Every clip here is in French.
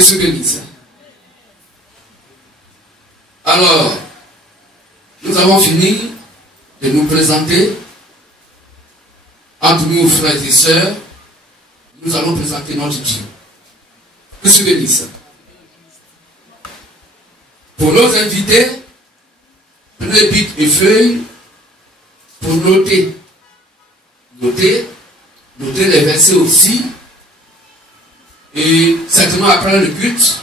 Que se bénisse. Alors, nous avons fini de nous présenter. Entre nous, frères et sœurs, nous allons présenter notre Dieu. Que se bénisse. Pour nos invités, prenez bic et feuille pour noter. Notez les versets aussi. Et certainement après le culte,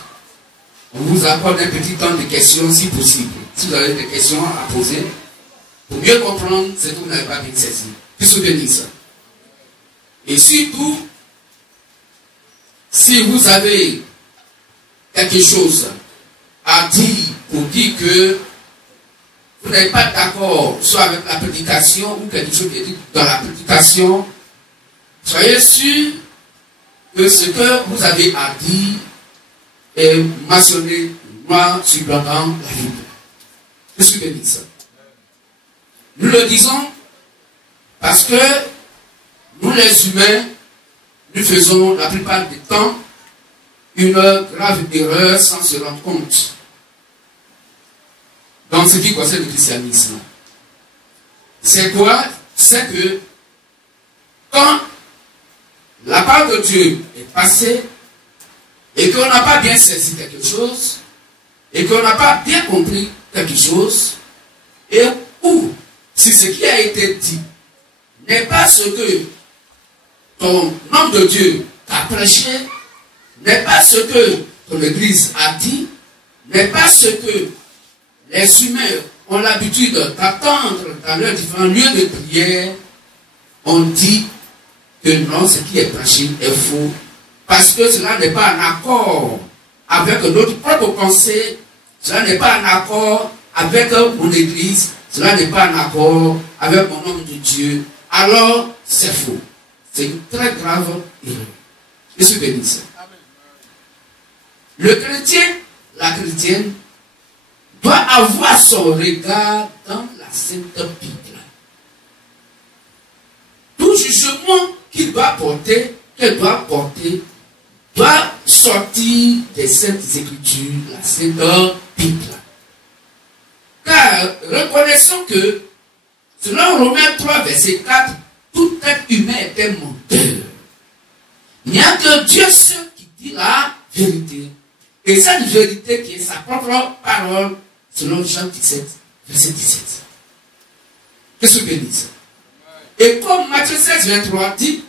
on vous accorde un petit temps de questions si possible. Si vous avez des questions à poser, pour mieux comprendre ce que vous n'avez pas bien saisi. Que se bénisse. Et surtout, si vous avez quelque chose à dire pour dire que vous n'êtes pas d'accord soit avec la prédication ou quelque chose qui est dit dans la prédication, soyez sûr que ce que vous avez à dire est mentionné noir sur blanc dans la Bible. Je suis béni ça. Nous le disons parce que nous les humains, nous faisons la plupart du temps une grave erreur sans se rendre compte dans ce qui concerne le christianisme. C'est quoi? C'est que quand la parole de Dieu est passée et qu'on n'a pas bien saisi quelque chose et qu'on n'a pas bien compris quelque chose, et ou si ce qui a été dit n'est pas ce que ton homme de Dieu a prêché, n'est pas ce que ton église a dit, n'est pas ce que les humains ont l'habitude d'attendre dans leurs différents lieux de prière, on dit que non, ce qui est prêché est faux, parce que cela n'est pas en accord avec notre propre pensée, cela n'est pas en accord avec mon église, cela n'est pas en accord avec mon homme de Dieu, alors c'est faux. C'est une très grave erreur. Je suis béni. Le chrétien, la chrétienne, doit avoir son regard dans la Sainte Bible. Tout jugement qu'il doit porter, qu'elle doit porter, doit sortir des Saintes Écritures, la Sainte Bible. Car reconnaissons que, selon Romains 3, verset 4, tout être humain est un menteur. Il n'y a que Dieu seul qui dit la vérité. Et cette vérité qui est sa propre parole, selon Jean 17, verset 17. Que se bénisse. Et comme Matthieu 16, 23 dit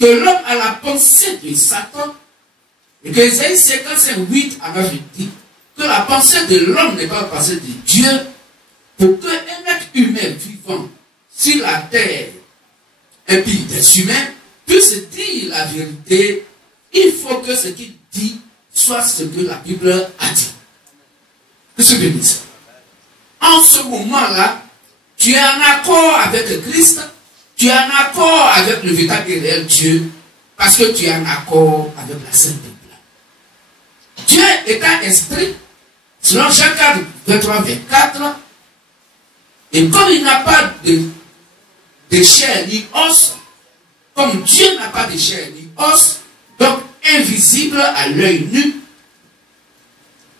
que l'homme a la pensée de Satan, et que Isaïe 55, 8 à 9 dit que la pensée de l'homme n'est pas la pensée de Dieu, pour qu'un être humain vivant sur la terre, et puis des humains, puisse dire la vérité, il faut que ce qu'il dit soit ce que la Bible a dit. Que se bénisse. En ce moment-là, tu es en accord avec Christ, tu es en accord avec le véritable et réel Dieu, parce que tu es en accord avec la Sainte Bible. Dieu est un esprit, selon Jean 4, 23, 24, et comme il n'a pas de chair ni os, comme Dieu n'a pas de chair ni os, donc invisible à l'œil nu,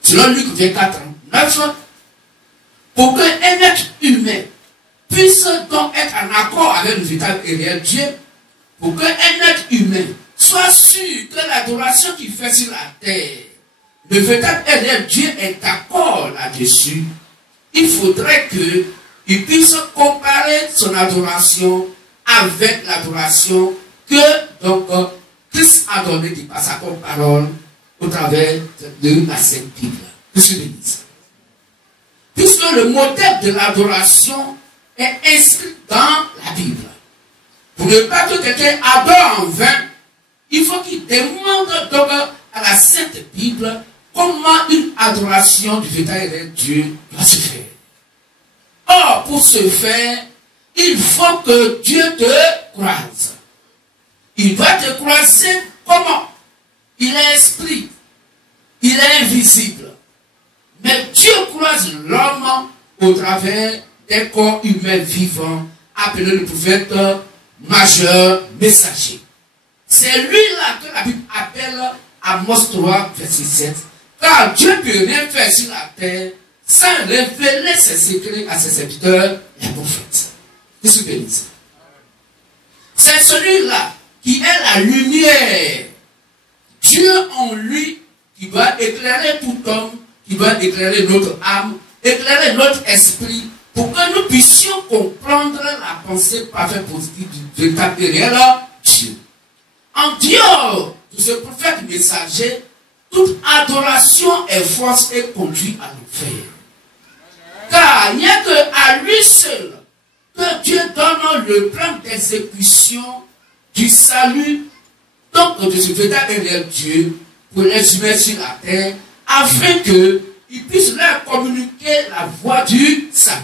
selon Luc 24, 9, pour qu'un être humain puisse donc être en accord avec le véritable et réel Dieu, pour qu'un être humain soit sûr que l'adoration qu'il fait sur la terre, le véritable et réel Dieu est d'accord là-dessus, il faudrait qu'il puisse comparer son adoration avec l'adoration que donc Christ a donné par sa propre parole au travers de la Sainte Bible. Que se bénisse. Puisque le modèle de l'adoration est inscrit dans la Bible. Pour ne pas que quelqu'un adore en vain, il faut qu'il demande donc à la Sainte Bible comment une adoration du véritable Dieu doit se faire. Or, pour ce faire, il faut que Dieu te croise. Il doit te croiser comment? Il est esprit. Il est invisible. Mais Dieu croise l'homme au travers des corps humains vivants, appelé le prophète majeur messager. C'est lui-là que la Bible appelle Amos 3, verset 7. Car Dieu ne peut rien faire sur la terre sans révéler ses secrets à ses serviteurs, les prophètes. Je suis béni. C'est celui-là qui est la lumière. Dieu en lui qui va éclairer tout homme, qui va éclairer notre âme, éclairer notre esprit, pour que nous puissions comprendre la pensée parfaite positive du véritable et réel Dieu. En dehors de ce prophète messager, toute adoration est force et conduit à l'enfer. Car il n'y a qu'à lui seul que Dieu donne le plan d'exécution du salut, donc de ce véritable et réel Dieu, pour les humains sur la terre, afin qu'ils puissent leur communiquer la voie du salut.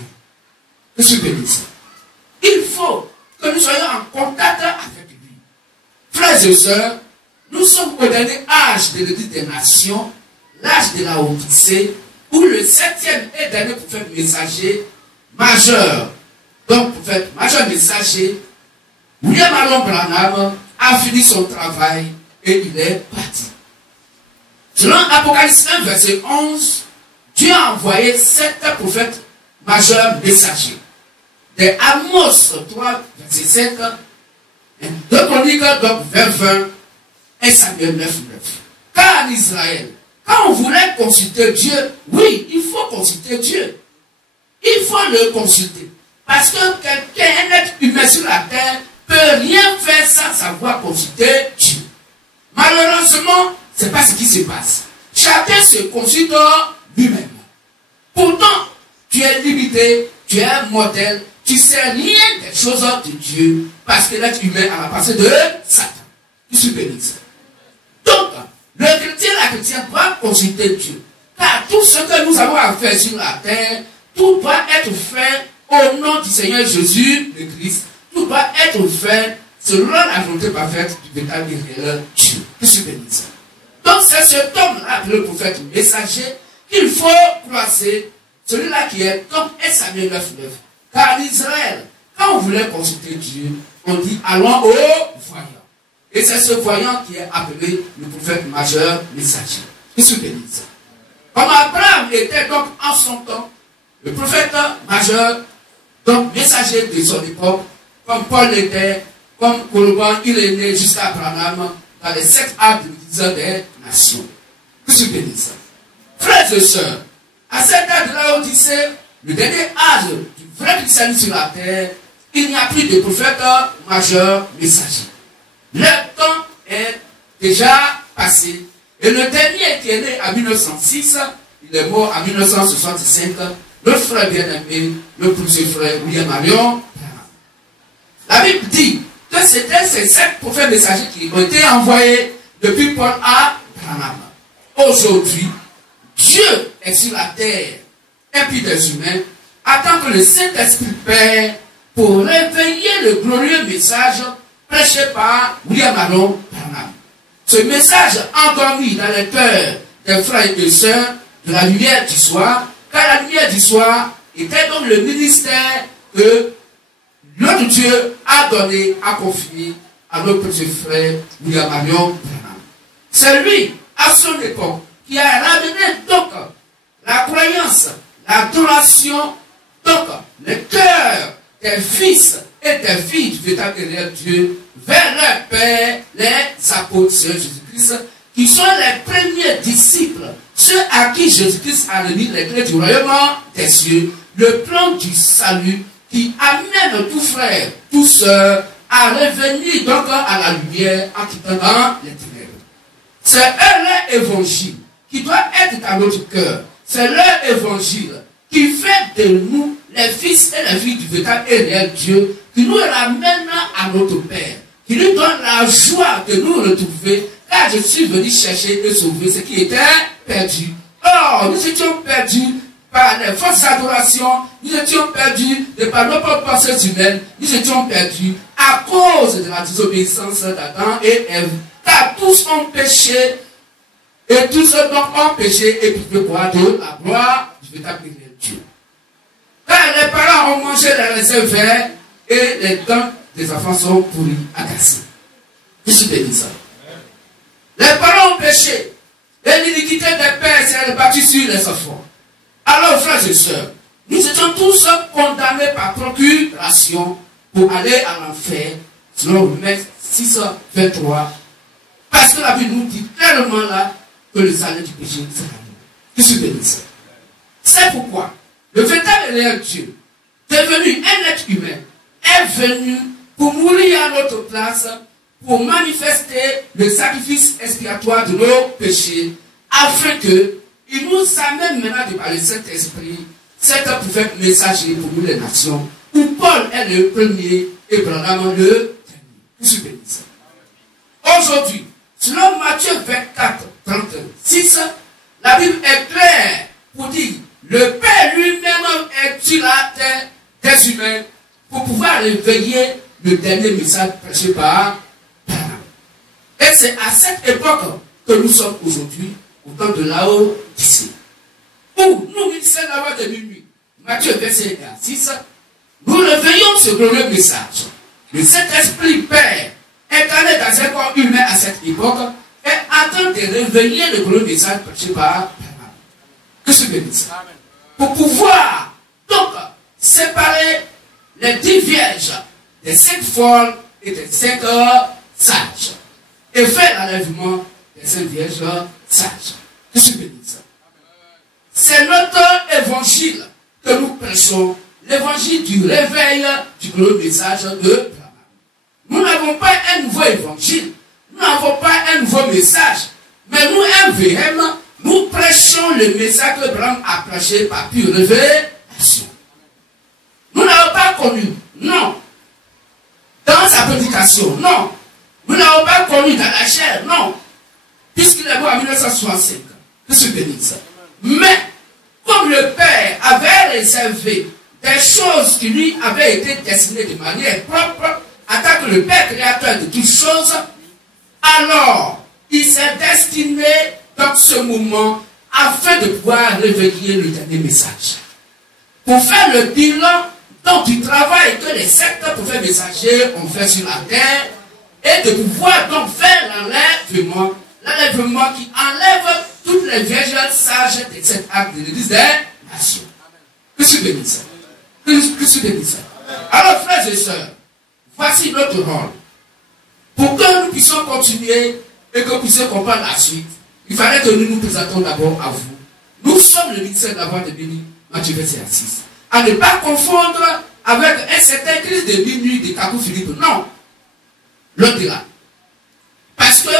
Je suis béni. Il faut que nous soyons en contact avec lui. Frères et sœurs, nous sommes au dernier âge de l'Église des Nations, l'âge de la Odyssée, où le 7e et dernier prophète messager majeur, donc prophète majeur messager, William Marion Branham, a fini son travail et il est parti. Selon Apocalypse 1, verset 11, Dieu a envoyé 7 prophètes majeurs messagers. De Amos 3, verset 7, 2 Chroniques, donc vers 20, et Samuel 9, 9. Car en Israël, quand on voulait consulter Dieu, oui, il faut consulter Dieu. Il faut le consulter. Parce que quelqu'un, un être humain sur la terre, peut rien faire sans savoir consulter Dieu. Malheureusement, ce n'est pas ce qui se passe. Chacun se consulte lui-même. Pourtant, tu es limité, tu es un modèle, tu ne sais rien des choses de Dieu, parce que l'être humain a la pensée de Satan. Je suis béni. Donc, le chrétien, la chrétienne doit consulter Dieu. Car tout ce que nous avons à faire sur la terre, tout doit être fait au nom du Seigneur Jésus, le Christ. Tout doit être fait selon la volonté parfaite du véritable et réel Dieu. Je suis béni. Donc, c'est cet homme-là, le prophète messager, qu'il faut croiser, celui-là qui est comme Samuel 9, 9. Car en Israël, quand on voulait consulter Dieu, on dit allons au voyant. Et c'est ce voyant qui est appelé le prophète majeur messager. Je suis béni. Comme Abraham était donc en son temps, le prophète majeur, donc messager de son époque, comme Paul l'était, comme Colomban, il est né jusqu'à Abraham, dans les 7 âges de l'Église des Nations. Je suis béni. Frères et sœurs, à cet âge de la Odyssée, le dernier âge du vrai christianisme sur la terre, il n'y a plus de prophète majeur messager. Le temps est déjà passé. Et le dernier qui est né en 1906, il est mort en 1965, notre frère bien-aimé, le plus frère William Marion. La Bible dit que c'était ces 7 prophètes messagers qui ont été envoyés depuis Paul à Branham. Aujourd'hui, Dieu est sur la terre, et puis des humains, attend que le Saint-Esprit Père pour réveiller le glorieux message prêché par William Marion Branham. Ce message endormi dans les cœurs des frères et sœurs de la lumière du soir, car la lumière du soir était donc le ministère que notre Dieu a donné, a confié à notre petit frère William Marion Branham. C'est lui, à son époque, qui a ramené donc la croyance, l'adoration, donc le cœur des fils et des filles du véritable et réel Dieu vers leur Père, les apôtres de Jésus-Christ, qui sont les premiers disciples, ceux à qui Jésus-Christ a remis les clés du royaume des cieux, le plan du salut qui amène tout frère, tout sœur à revenir donc à la lumière en quittant dans les ténèbres. C'est leur évangile qui doit être dans notre cœur. C'est leur évangile qui fait de nous les fils et les filles du véritable et réel Dieu, qui nous ramène à notre Père, qui nous donne la joie de nous retrouver, car je suis venu chercher et sauver ce qui était perdu. Or, nous étions perdus par les fausses adorations, nous étions perdus de par nos propres pensées humaines, nous étions perdus à cause de la désobéissance d'Adam et Ève, car tous ont péché, et tous donc ont péché et privés de la gloire du véritable Dieu. Car les parents ont mangé les raisins verts et les dents des enfants sont pourris à casser. Je suis béni ça. Les parents ont péché et l'iniquité des pères s'est répartie sur les enfants. Alors, frères et sœurs, nous étions tous condamnés par procuration pour aller à l'enfer, selon Romains 6:23, parce que la Bible nous dit clairement là que le salaire du péché, c'est la mort. Je suis béni. C'est pourquoi le véritable et réel Dieu, devenu un être humain, est venu pour mourir à notre place, pour manifester le sacrifice expiatoire de nos péchés, afin que il nous amène maintenant de par le Saint-Esprit, cet prophète messager pour nous les nations, où Paul est le premier et Branham le dernier. Je suis béni. Aujourd'hui, selon Matthieu 24, 36, la Bible est claire pour dire le Père lui-même est sur la terre des humains pour pouvoir réveiller le dernier message prêché par Branham. Et c'est à cette époque que nous sommes aujourd'hui, au temps de Laodicée, où nous, ministères de la voix de minuit, Matthieu 25, 6, nous réveillons ce glorieux message. Le Saint-Esprit Père, incarné dans un corps humain à cette époque, est en train de réveiller le glorieux message prêché par Branham. Que se bénisse. Pour pouvoir donc séparer les 10 vierges des 5 folles et des 5 sages et faire l'enlèvement des 5 vierges sages. Que se bénisse. C'est notre évangile que nous prêchons, l'évangile du réveil du glorieux message de Branham. Nous n'avons pas un nouveau évangile, nous n'avons pas un nouveau message, mais nous, MVM, nous prêchons le message que Branham a prêché par pure révélation. Nous n'avons pas connu, non, dans sa prédication, non. Nous n'avons pas connu dans la chair, non, puisqu'il est mort en 1965. Que se bénisse. Mais, comme le Père avait réservé des choses qui lui avaient été destinées de manière propre, en tant que le Père créateur de toutes choses, alors il s'est destiné dans ce moment afin de pouvoir réveiller le dernier message. Pour faire le bilan donc, du travail que les 7 prophètes messagers ont fait sur la terre et de pouvoir donc faire l'enlèvement qui enlève toutes les vierges sages de cet acte de l'église des nations. Que je bénisse. Que je bénisse. Alors, frères et sœurs, voici notre rôle. Pour que nous puissions continuer et que nous puissions comprendre la suite, il fallait que nous nous présentons d'abord à vous. Nous sommes le ministère de la voix de béni, Matthieu 26. À ne pas confondre avec un certain Christ de minuit de Kakou Philippe. Non. L'autre est là. Parce que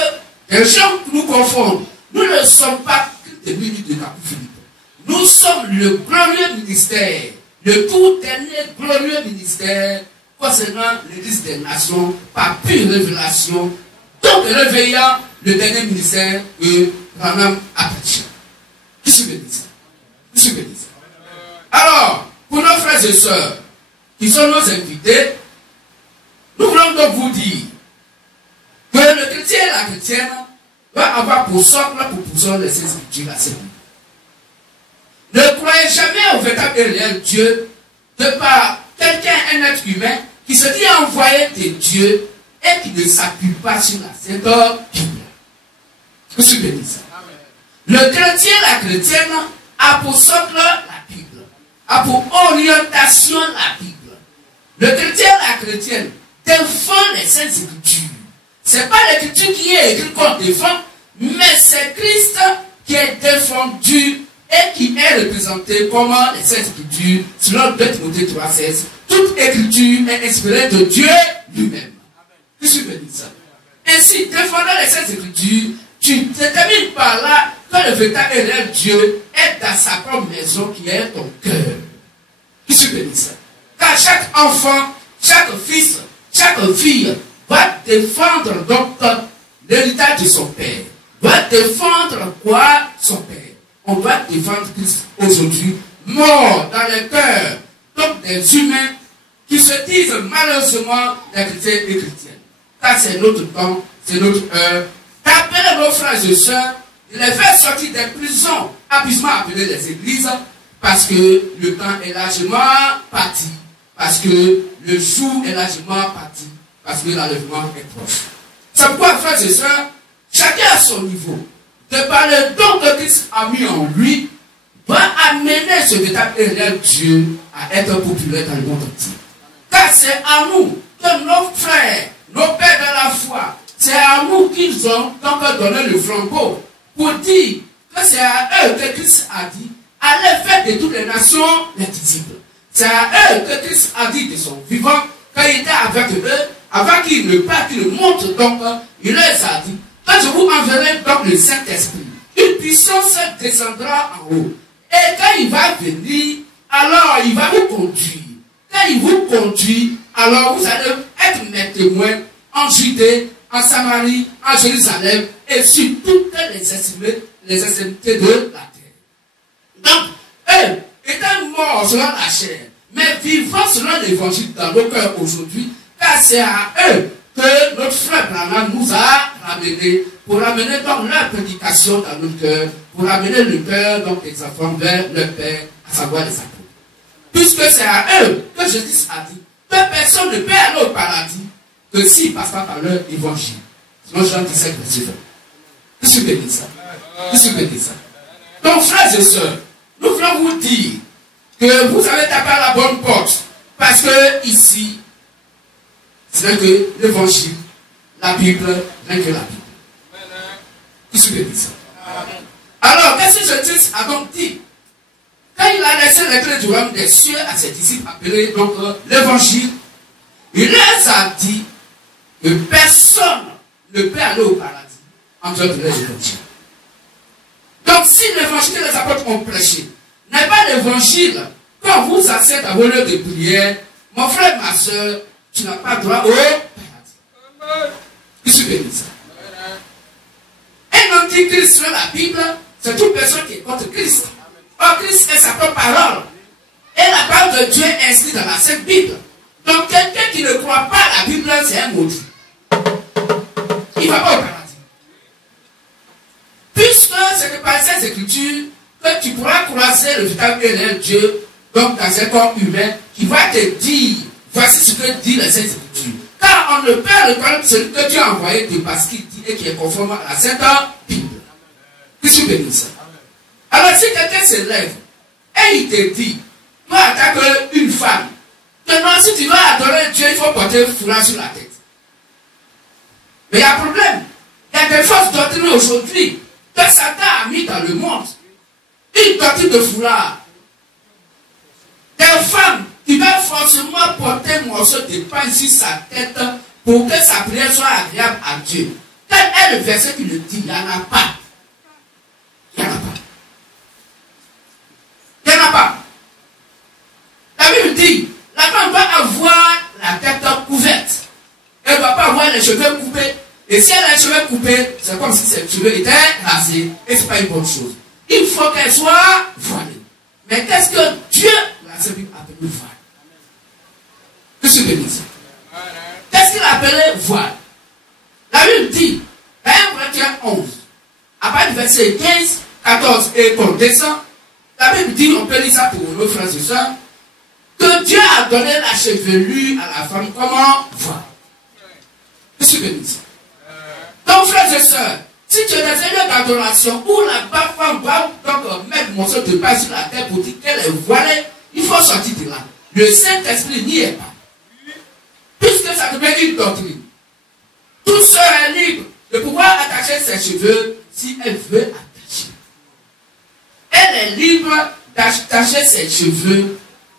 les gens nous confondent. Nous ne sommes pas Christ de minuit de Kakou Philippe. Nous sommes le glorieux ministère, le tout dernier glorieux ministère concernant l'église des nations par pure révélation, donc réveillant le dernier ministère que Branham a prêché. Qui se bénisse? Qui se bénisse? Alors, pour nos frères et sœurs qui sont nos invités, nous voulons donc vous dire que le chrétien et la chrétienne doivent avoir pour socle, pour pouvoir les Écritures à ses vies. Ne croyez jamais au véritable et réel Dieu de par quelqu'un, un être humain, qui se dit envoyé de Dieu et qui ne s'appuie pas sur la Sainte Bible. Que je bénisse. Le chrétien, la chrétienne, a pour socle la Bible, a pour orientation la Bible. Le chrétien, la chrétienne, défend les Saintes Écritures. Ce n'est pas l'écriture qui est écrite qu'on défend, mais c'est Christ qui est défendu et qui est représenté comme les Saintes Écritures, selon 2 Timothée 3,16. Toute écriture est inspirée de Dieu lui-même. Que je bénisse. Ainsi, défendant les Saintes Écritures, tu détermines par là que le véritable et réel Dieu est dans sa propre maison qui est ton cœur. Que je bénisse. Car chaque enfant, chaque fils, chaque fille va défendre donc l'héritage de son père. Va défendre quoi? Son père. On doit défendre Christ aujourd'hui, mort dans les cœurs donc des humains qui se disent malheureusement des chrétiens et chrétiennes. Ça, c'est notre temps, c'est notre heure. D'appeler nos frères et sœurs, de les faire sortir des prisons, abusement appelées les églises, parce que le temps est largement parti, parce que le jour est largement parti, parce que l'enlèvement est proche. C'est pourquoi, frères et sœurs, chacun à son niveau, de par le don que Christ a mis en lui, doit amener ce véritable Dieu à être populaire dans le monde entier. Car c'est à nous que nos frères, nos pères de la foi, c'est à nous qu'ils ont donc donné le flambeau pour dire que c'est à eux que Christ a dit, allez faire de toutes les nations les disciples. C'est à eux que Christ a dit de son vivant, quand il était avec eux, avant qu'il ne parte, qu'il ne monte donc, il leur a dit, quand je vous enverrai donc le Saint-Esprit, une puissance descendra en haut. Et quand il va venir, alors il va vous conduire. Quand il vous conduit, alors vous allez être mes témoins en Judée, en Samarie, en Jérusalem et sur toutes les extrémités de la terre. Donc, eux, étant morts selon la chair, mais vivant selon l'évangile dans nos cœurs aujourd'hui, car c'est à eux que notre frère Branham nous a ramenés, pour amener donc leur prédication dans nos cœurs, pour amener le cœur donc des enfants vers leur Père, à savoir les apôtres. Puisque c'est à eux que Jésus a dit que personne ne peut aller au paradis que s'ils ne passent pas par leur évangile. Sinon, Jean 17, verset 20. Qu'est-ce que dit ça? Qu'est-ce que dit ça? Donc, frères et sœurs, nous voulons vous dire que vous avez tapé à la bonne porte. Parce que ici, c'est que l'évangile, la Bible, rien que la Bible. Qu'est-ce que dit ça? Alors, qu'est-ce que Jésus a donc dit? Quand il a laissé les clés du royaume des cieux à ses disciples appelés donc l'évangile, il leur a dit que personne ne peut aller au paradis en dehors de l'évangile. Donc, si l'évangile que les apôtres ont prêché n'est pas l'évangile, quand vous asseyez dans vos lieux de prière, mon frère, ma soeur, tu n'as pas droit au paradis. Qu'est-ce que dit ça? Un antichrist sur la Bible, c'est toute personne qui est contre Christ. Or, Christ est sa propre parole. Et la parole de Dieu est inscrite dans la Sainte Bible. Donc, quelqu'un qui ne croit pas à la Bible, c'est un maudit. Il ne va pas au paradis. Puisque c'est par ces écritures que tu pourras croiser le véritable et réel Dieu, donc dans un corps humain, qui va te dire, voici ce que dit les Saintes Écritures. Car on ne peut reconnaître celui que Dieu a envoyé de parce qu'il dit et qui est conforme à la Sainte Bible. Qu'est-ce que tu dis ça? Alors si quelqu'un se lève et il te dit, toi attaques une femme, que non, si tu veux adorer Dieu, il faut porter un foulard sur la tête. Mais il y a un problème. Il y a des fausses doctrines aujourd'hui que Satan a mis dans le monde. Une doctrine de foulard. Des femmes qui doivent forcément porter un morceau de pain sur sa tête pour que sa prière soit agréable à Dieu. Quel est le verset qui le dit? Il n'y en a pas. Il n'y en a pas. Il n'y en a pas. La Bible dit, la femme doit avoir la tête couverte. Elle ne doit pas avoir les cheveux coupés. Et si elle a les cheveux coupés, c'est comme si ses cheveux étaient rasés. Et ce n'est pas une bonne chose. Il faut qu'elle soit voilée. Mais qu'est-ce que Dieu, la Bible, appelle voile? Qu'est-ce que dit ça? Qu'est-ce qu'il a appelé voile? La Bible dit, dans 1 Corinthiens 11, à partir du verset 15, 14 et qu'on descend, la Bible dit, on peut lire ça pour nos frères et sœurs, que Dieu a donné la chevelure à la femme comment voile. Qu'est-ce que dit ça? Donc, frères et sœurs, si tu es dans un lieu d'adoration où la femme va donc mettre un morceau de pain sur la tête pour dire qu'elle est voilée, il faut sortir de là. Le Saint-Esprit n'y est pas. Puisque ça devient une doctrine. Tout seul est libre de pouvoir attacher ses cheveux si elle veut attacher. Elle est libre d'attacher ses cheveux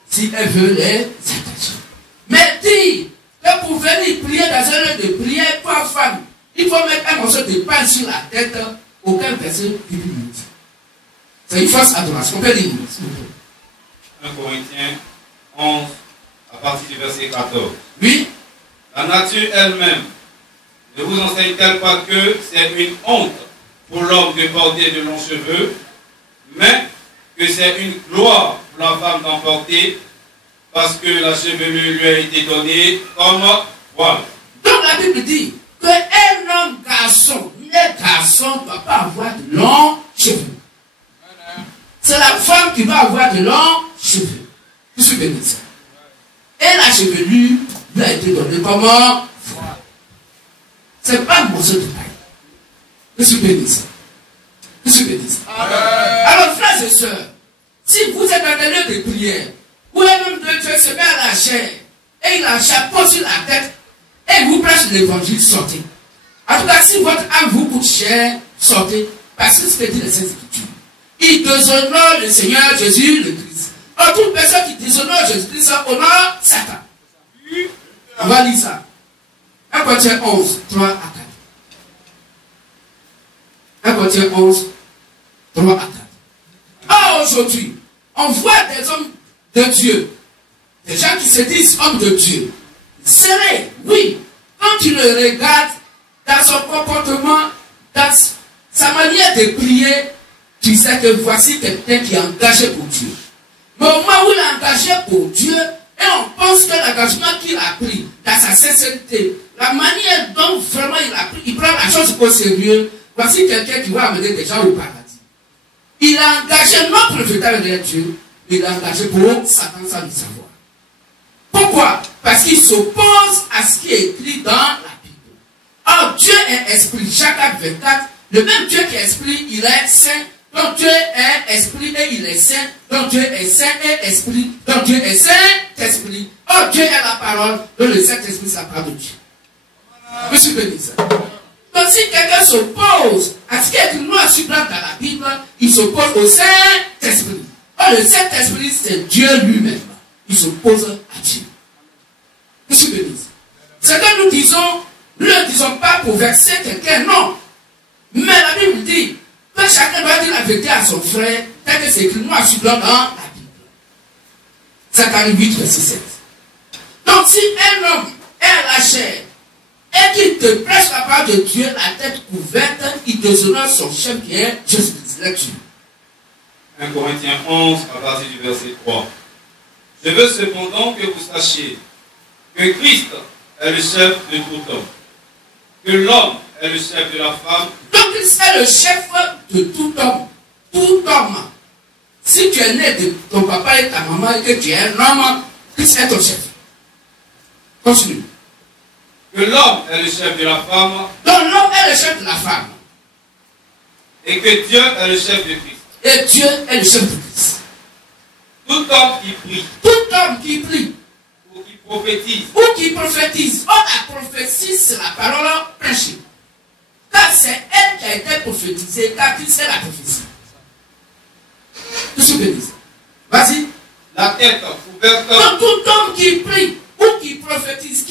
si elle veut les attacher. Mais dire que pour venir prier dans un lieu de prière pour femme, il faut mettre un morceau de pain sur la tête, aucun verset biblique. C'est une fausse adoration. On peut lire, s'il vous plaît. 1 Corinthiens 11, à partir du verset 14. Oui. La nature elle-même ne vous enseigne-t-elle pas que c'est une honte pour l'homme de porter de longs cheveux, mais que c'est une gloire pour la femme d'en porter, parce que la chevelure lui a été donnée comme voile. Donc la Bible dit qu'un homme garçon, les garçons ne doivent pas avoir de longs cheveux. C'est la femme qui va avoir de longs cheveux. Vous suivez ça? Et la chevelure lui a été donnée comme voile. Ce n'est pas un morceau de paille. Vous suivez ça? Que je bénisse. Alors, frères et sœurs, si vous êtes dans des lieux de prière, où un homme de Dieu se met à la chair, et il a un chapeau sur la tête, et il vous prêche l'évangile, sortez. En tout cas, si votre âme vous coûte cher, sortez. Parce que ce que dit les Saintes Écritures. Il déshonore le Seigneur Jésus le Christ. Or, toute personne qui déshonore Jésus-Christ honore Satan. On va lire ça. 1 Corinthiens 11, 3 à 4. 1 Corinthiens 11, 3 à 4. Or, aujourd'hui, on voit des hommes de Dieu, des gens qui se disent hommes de Dieu. C'est oui, quand tu le regardes dans son comportement, dans sa manière de prier, tu sais que voici quelqu'un qui est engagé pour Dieu. Mais au moment où il est engagé pour Dieu, et on pense que l'engagement qu'il a pris dans sa sincérité, la manière dont vraiment il a pris, il prend la chose au sérieux, voici quelqu'un qui va amener des gens au paradis. Il a engagé non pour le véritable Dieu, mais il a engagé pour Satan sans le savoir. Pourquoi? Parce qu'il s'oppose à ce qui est écrit dans la Bible. Or, Dieu est esprit. Jacques 24, le même Dieu qui est esprit, il est saint. Donc Dieu est esprit et il est saint. Donc Dieu est saint et esprit. Donc Dieu est saint-esprit. Or, Dieu est la parole. Donc le Saint-Esprit, c'est la parole de Dieu. Monsieur Bénissa. Donc si quelqu'un s'oppose à ce qui est écrit noir sur blanc dans la Bible, il s'oppose au Saint-Esprit. Or, le Saint-Esprit, c'est Dieu lui-même. Il s'oppose à Dieu. Monsieur Bénissa. C'est que nous disons, nous ne disons pas pour verser quelqu'un, non. Mais la Bible dit que chacun doit dire la vérité à son frère, tel que c'est écrit noir sur blanc dans la Bible. Zacharie 8, verset 7. Donc si un homme est à la chair et qu'il te prêche la parole de Dieu, la tête couverte, il déshonore son chef qui est Jésus-Christ. Lecture. 1 Corinthiens 11, à partir du verset 3. Je veux cependant que vous sachiez que Christ est le chef de tout homme, que l'homme est le chef de la femme. Donc Christ est le chef de tout homme. Tout homme. Si tu es né de ton papa et ta maman et que tu es un homme, Christ est ton chef. Continue. Que l'homme est le chef de la femme. Donc l'homme est le chef de la femme. Et que Dieu est le chef de Christ. Et Dieu est le chef de Christ. Tout homme qui prie. Tout homme qui prie. Ou qui prophétise. Ou qui prophétise. Oh, la prophétie, c'est la parole prêchée. Car c'est elle qui a été prophétisée, car Christ est la prophétie. Que je bénisse. Vas-y. La tête couverte. Donc tout homme qui prie, ou qui prophétise,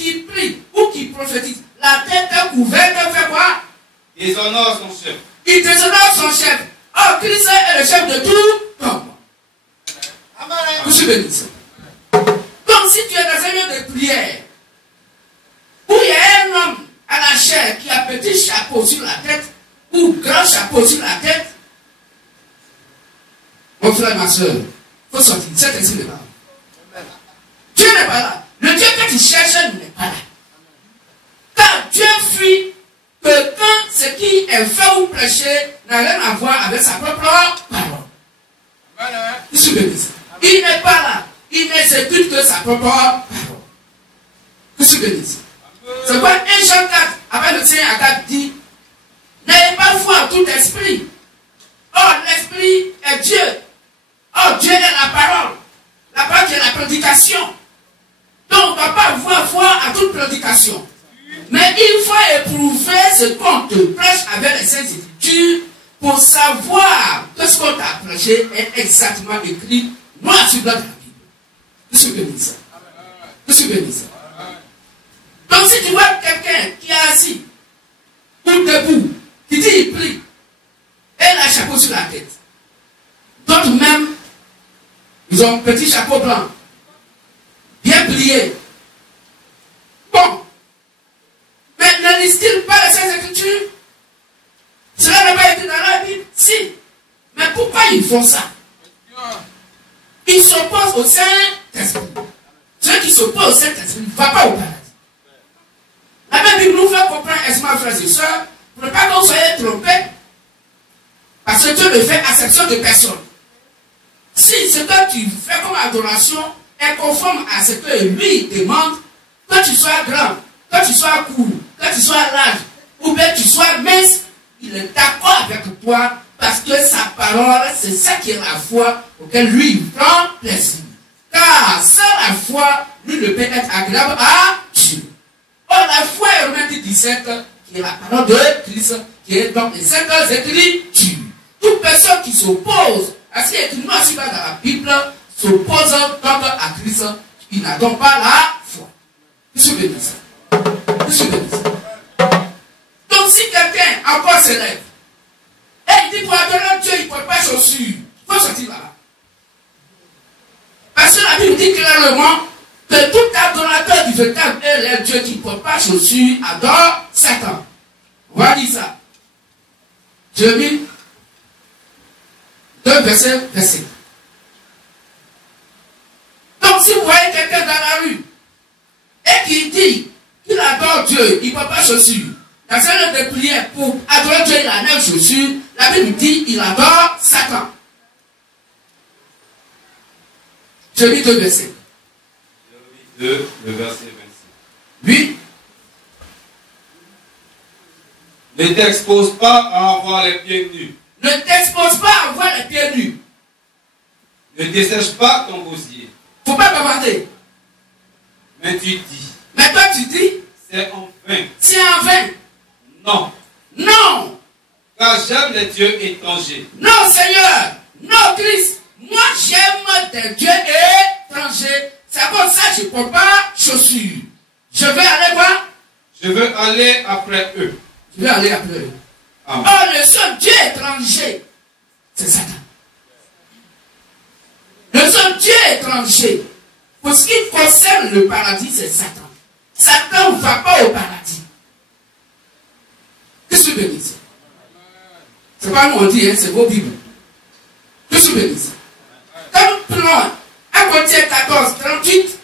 ou qui prophétise, la tête couverte fait quoi? Déshonore son chef. Il déshonore son chef. Oh, Christ est le chef de tout homme. Que je bénisse. Donc si tu es dans un lieu de prière, où il y a un homme à la chair qui a petit chapeau sur la tête, ou grand chapeau sur la tête, mon frère, ma soeur, il faut sortir. Cet esprit n'est pas là. Dieu n'est pas là. Le Dieu que tu cherches n'est pas là. Car Dieu fuit que quand ce qui est fait ou prêché n'a rien à voir avec sa propre parole. Il n'est pas là. Il n'exécute que sa propre parole. Que je bénisse. C'est pourquoi 1 Jean 4, avec le Seigneur à 4 dit, n'ayez pas foi en tout esprit. Or, l'esprit est Dieu. Or, Dieu est la parole. La parole qui est la prédication. Donc, on ne va pas avoir foi à toute prédication. Mais il faut éprouver ce qu'on te prêche avec les Saintes Écritures pour savoir que ce qu'on t'a prêché est exactement écrit noir sur blanc dans la Bible. Que je bénisse. Que je bénisse. Donc si tu vois quelqu'un qui est assis ou debout, qui dit il prie, et il a un chapeau sur la tête. D'autres même, ils ont un petit chapeau blanc, bien plié. Bon, mais ne lisent-ils pas les Saintes Écritures? Cela n'a pas été dans la Bible? Si. Mais pourquoi ils font ça? Ils s'opposent au Saint-Esprit. Ceux qui s'opposent au Saint-Esprit ne vont pas au paradis. La même Bible nous fait comprendre, aisément, frères et sœurs, pour ne pas que vous soyez trompés, parce que Dieu ne fait acception de personne. Si ce que tu fais comme adoration est conforme à ce que lui demande, que tu sois grand, que tu sois court, que tu sois large, ou bien que tu sois mince, il est d'accord avec toi, parce parce que sa parole, c'est ça qui est la foi auquel lui il prend plaisir. Car sans la foi, lui ne peut être agréable à Dieu. Or, la foi est Romains 17, qui est la parole de Christ, qui est donc les Saintes Écritures. Toute personne qui s'oppose à ce qui est écrit dans la Bible s'oppose donc à Christ, il n'a donc pas la foi. Monsieur bénisse. Monsieur bénisse. Donc, si quelqu'un encore se lève, et il dit pour adorer Dieu, il ne porte pas chaussures, il faut sortir là-bas. Parce que la Bible dit clairement que tout adorateur du véritable est Dieu qui ne porte pas chaussures adore Satan. On va dire ça. Jérémie 2, verset. Donc, si vous voyez quelqu'un dans la rue et qui dit qu'il adore Dieu, il ne porte pas chaussures, dans un heure de prière pour adorer Dieu, il a 9 chaussures, la Bible dit qu'il adore Satan. Jérémie 2, verset. Jérémie 2, le verset 26. Oui. Ne t'expose pas à avoir les pieds nus. Ne t'expose pas à avoir les pieds nus. Ne dessèche pas ton gosier. Faut pas bavarder. Mais tu dis. Mais toi tu dis. C'est en vain. C'est en vain. Non. Non. Car j'aime les dieux étrangers. Non Seigneur. Non Christ. Moi j'aime des dieux étrangers. C'est comme ça que je ne porte pas chaussures. Je vais aller voir. Je veux aller après eux. Je vais aller après eux. Amen. Or le seul Dieu étranger, c'est Satan. Le seul Dieu étranger, pour ce qui concerne le paradis, c'est Satan. Satan ne va pas au paradis. Que je bénisse. C'est pas nous on dit, hein, c'est vos Bibles. Que je bénisse. Quand nous prenons 1 Corinthiens 14, 38,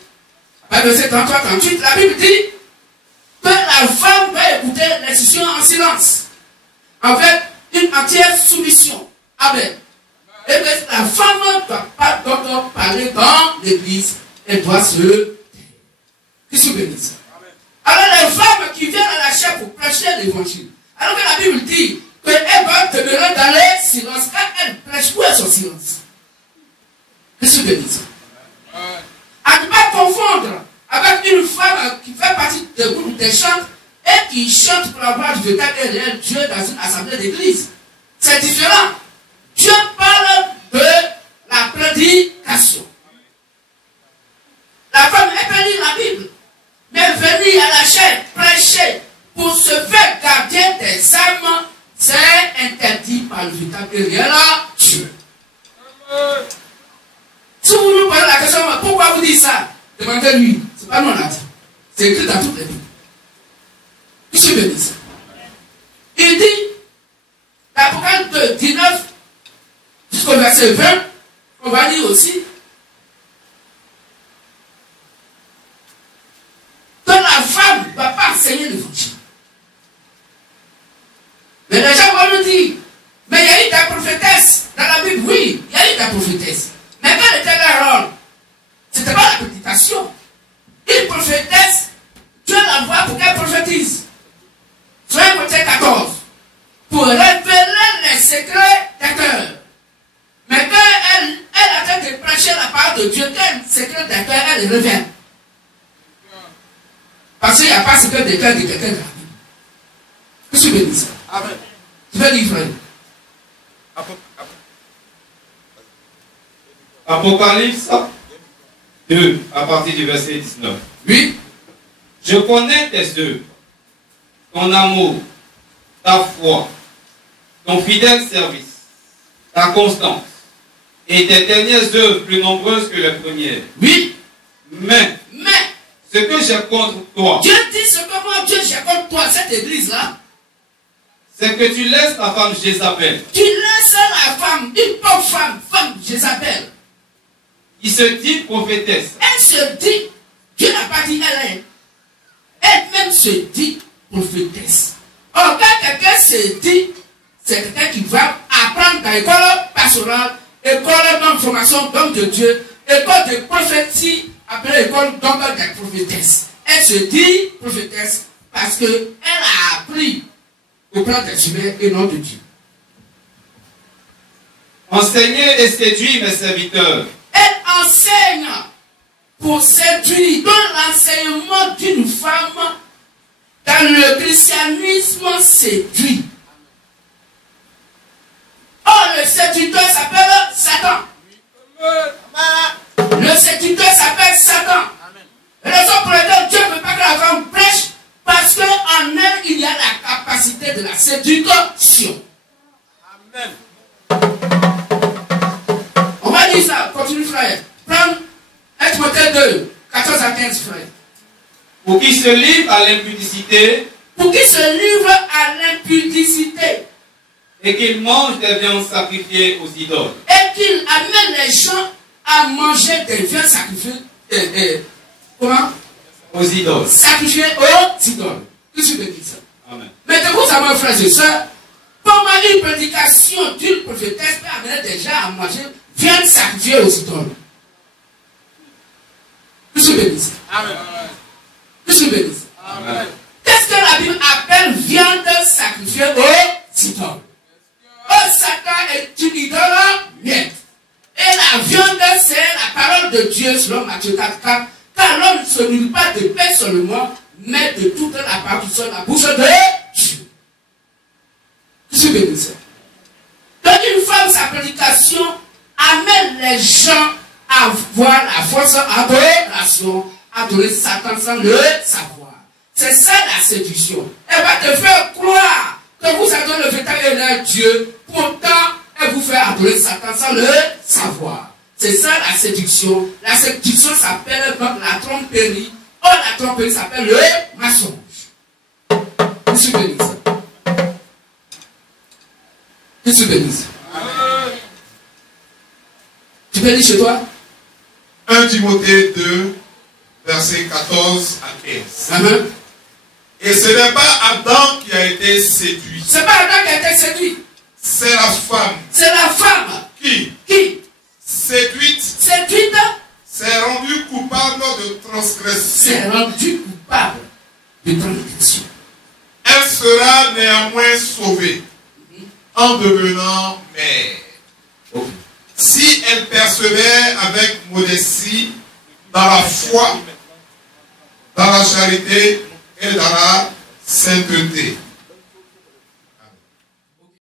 verset 33, 38, la Bible dit que la femme va écouter l'instruction en silence, avec une entière soumission. Amen. Et que la femme ne doit pas donc parler dans l'église, elle doit se taire. Que je bénisse. Alors les femmes qui viennent à la chair pour prêcher l'évangile, alors que la Bible dit qu'elles doivent demeurer dans le silence, quand elles prêchent, où est son silence? Que je bénisse. À ne pas confondre avec une femme qui fait partie du groupe des chants et qui chante pour avoir du véritable et réel Dieu dans une assemblée d'église. C'est différent. Dieu parle de la prédication. La femme, elle peut lire la Bible, mais venir à la chair, prêcher, pour se faire gardien des âmes, c'est interdit par le véritable et réel Dieu. Si vous nous posez la question, pourquoi vous dites ça? Demandez-lui. C'est pas nous on a dit. C'est écrit dans toutes les Bibles. Monsieur bénisse. Il dit, l'Apocalypse 2, 19, jusqu'au verset 20, on va lire aussi, que la femme ne va pas enseigner l'évangile. Mais les gens vont nous dire, mais il y a eu des prophétesses dans la Bible. Oui, il y a eu des prophétesses. Mais quel était leur rôle? Ce n'était pas la prédication. Une prophétesse, Dieu l'envoie pour qu'elle prophétise. Sur 1 Corinthiens 14. Pour révéler les secrets des cœurs. Mais quand elle a fait de prêcher la parole de Dieu, quel secret des cœurs elle revient? Parce qu'il n'y a pas secret des cœurs de quelqu'un de la Bible. Que je bénisse. Amen. Je vais livrer. Apocalypse 2, à partir du verset 19. Oui. Je connais tes œuvres, ton amour, ta foi, ton fidèle service, ta constance, et tes dernières œuvres plus nombreuses que les premières. Oui. Mais, ce que j'ai contre toi, Dieu dit ce que moi, Dieu, j'ai contre toi, cette église-là, c'est que tu laisses ta femme Jézabel. Tu laisses la femme, une pauvre femme Jézabel. Il se dit prophétesse. Elle se dit, Dieu n'a pas dit elle. Elle-même se dit prophétesse. Or, quand quelqu'un se dit, c'est quelqu'un qui va apprendre dans l'école pastorale, école d'information d'homme de Dieu, école de prophétie, après école d'homme de prophétesse. Elle se dit prophétesse parce qu'elle a appris au plan des humains et non de Dieu. Enseignez et séduis mes serviteurs. Elle enseigne pour séduire. Dans l'enseignement d'une femme, dans le christianisme, séduit. Oh, le séducteur s'appelle Satan. Le séducteur s'appelle Satan. Raison pour laquelle Dieu ne veut pas que la femme prêche, parce qu'en elle, il y a la capacité de la séduction. Amen. On va dire ça, continue frère. Prends 1 Timothée 2, 14 à 15 frère. Pour qui se livre à l'impudicité Pour qui se livre à l'impudicité et qu'il mange des viandes sacrifiées aux idoles. et qu'il amène les gens à manger des viandes sacrifiées. Comment? Aux idoles. Sacrifiées aux idoles. Qu'est-ce que tu veux dire ça? Amen. Maintenant, savez, frères et sœurs, comment une prédication d'une prophétesse peut amener des gens à manger viande sacrifiée aux idoles? Qu'est-ce que tu veux dire ça? Amen. Qu'est-ce que tu veux dire ça? Amen. Qu'est-ce que la Bible appelle viande sacrifiée aux idoles? Oh, Satan est une idole muette. Et la viande, c'est la parole de Dieu selon Matthieu 4, 4. Car l'homme ne se nourrit pas de pain seulement, mais de toute la parole qui sort de la bouche de Dieu. Qu'est-ce que veut dire ça? Donc une femme, sa prédication amène les gens à voir la fausse adoration, adorer Satan sans le savoir. C'est ça la séduction. Elle va te faire croire que vous adorez le véritable Dieu, pourtant elle vous fait adorer Satan sans le savoir. C'est ça la séduction. La séduction s'appelle donc la tromperie. Or la tromperie s'appelle le mensonge. Qu'est-ce que tu veux dire ça? Qu'est-ce que tu veux dire ça? Tu peux dire chez toi? 1 Timothée 2, versets 14 à 15. Et ce n'est pas Adam qui a été séduit. C'est pas Adam qui a été séduit. C'est la femme. C'est la femme Qui, séduite, s'est rendue coupable de transgression. s'est rendue coupable de transgression. Elle sera néanmoins sauvée en devenant mère. Si elle persévère avec modestie dans la foi, dans la charité et dans la sainteté.